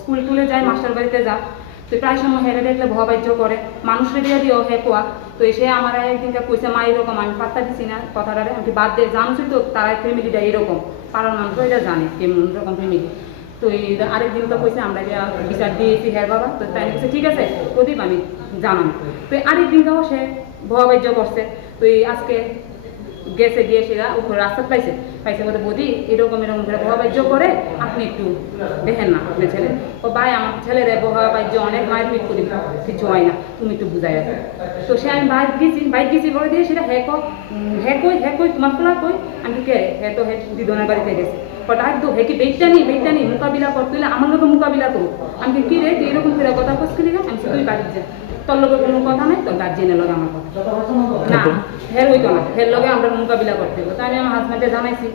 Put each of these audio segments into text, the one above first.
School টুলে যায়, master বাড়িতে যা, তো প্রায় সময় হেরে দেখলে ভবাজ্য করে, মানুষের দিয়ে দিও হে কোয়া। তো সে আমার একদিনকে কইছে মা এরকম, আমি পাত্তা দিছি না কথাটারে, আমি বাদ দিয়ে জানছি তো তারা ফ্যামিলিটা এরকম, পাড়ার মানুষ এটা জানে কেমন রকম ফ্যামিলি। তো এই আরেকদিন তো কইছে আমরা বিচার দিয়েছি হ্যাঁ বাবা, তো তাই বলছে ঠিক আছে প্রদীপ আমি জানান। তো আরেকদিনটাও সে ভবাজ্য করছে। তো এই আজকে গেছে গিয়ে সেরা উপরে রাস্তা পাইছে বলে বৌদি এরকম এরকম করে বহাবাজ্য করে, আপনি একটু দেখেন না আপনার ছেলে। ও ভাই আমার ছেলের বহাবাজ্য অনেক মায়ের পিট করি, কিছু হয় না, তুমি একটু বুঝাই রাখো। তো সে আমি বাইক গেছি বলে দিয়ে সেটা হ্যাঁ কই তোমার খোলা কই, আমি কে হ্যাঁ তো হ্যাঁ দিদনের বাড়িতে গেছে। কটা একদম হ্যাঁ কি বেগটা নি মোকাবিলা করতে হলে আমার লোক মোকাবিলা করো। আমি কি রে তুই এরকম করে কথা বসছিলি না, আমি তুই বাড়ির যা, তোর লোকের কোনো কথা নাই, তোর গার্জিয়ানের লগে আমার কথা না, হের হইতো না, হের লগে আমরা মোকাবিলা করতে হবে। তাই আমি আমার হাজব্যান্ডে জানাইছি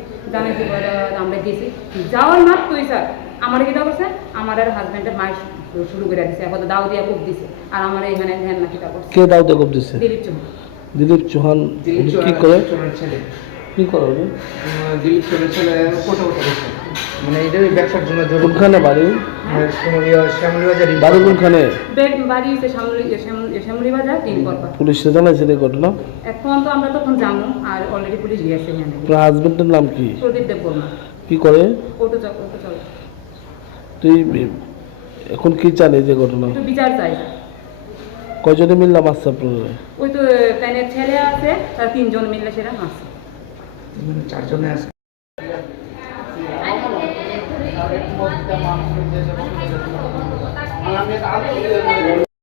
বলে আমরা গেছি, যাওয়ার মাত্র তুই স্যার আমার কিটা করছে, আমার আর হাজব্যান্ডের মায়ের শুরু করে দিছে, এখন দাও দিয়া কোপ দিছে, আর আমার এখানে ধ্যান না কিটা করছে। কে দাও দিয়ে কোপ দিছে? দিলীপ চৌহান। কি করে? কি করো দিলীপ চৌহানের ছেলে কোটা করছে, মানে এটা ব্যবসার জন্য। কোনখানে বাড়ি? বাড়ি কোনখানে? বাড়ি শ্যামলী বাজার 3 করবা। পুলিশে জানাইছে এই ঘটনা? এখন তো আমরা তখন জানো, আর অলরেডি পুলিশ গিয়েছে। আপনার হাজবেন্ডের নাম কি? প্রদীপ দেববর্মা। কি করে? অটো চলে। তুই এখন কি জানি যে ঘটনা? একটু বিচার চাই। কয়জনে মিললাম আসছে আপনারা? ওই তো তাইনের ছেলে আছে, তার 3 জন মিললে সেটা মারছে। 4 জনে আছে।